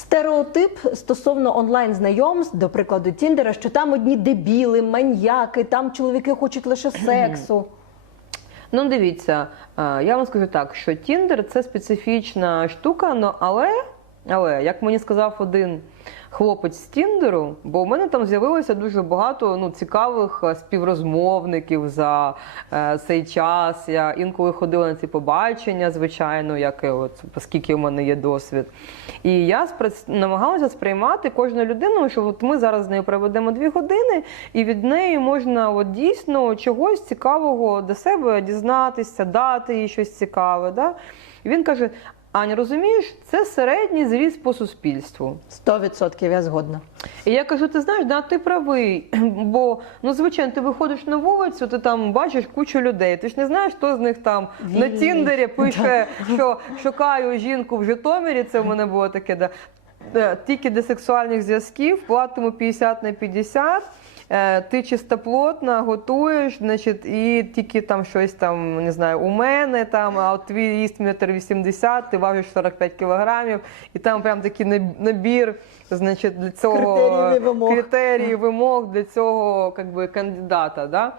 Стереотип стосовно онлайн знайомств, до прикладу, Тіндера, що там одні дебіли, маньяки, там чоловіки хочуть лише сексу. Ну, дивіться, я вам скажу так, що Тіндер це специфічна штука, але, але, як мені сказав один хлопець з Тіндеру, бо у мене там з'явилося дуже багато ну, цікавих е, співрозмовників за е, цей час. Я інколи ходила на ці побачення, звичайно, як і от, оскільки у мене є досвід. І я спрес- намагалася сприймати кожну людину, що от ми зараз з нею проведемо дві години, і від неї можна от дійсно чогось цікавого до себе дізнатися, дати їй щось цікаве. Да? І він каже: Аня, розумієш, це середній зріст по суспільству. Сто відсотків я згодна. І я кажу: ти знаєш, да, ти правий. Бо ну звичайно, ти виходиш на вулицю, ти там бачиш кучу людей. Ти ж не знаєш, хто з них там на Тіндері пише, що шукаю жінку в Житомирі. Це в мене було таке, да. Е, Тільки до сексуальних зв'язків, платимо 50 на 50. Е, Ти чистоплотна, готуєш, значить, і тільки там щось там, не знаю, у мене там, а от твій їст метр вісімдесят, ти важиш 45 кілограмів, і там прям такий набір, значить, для цього критерії вимог. критерії, вимог для цього как би, кандидата. Да?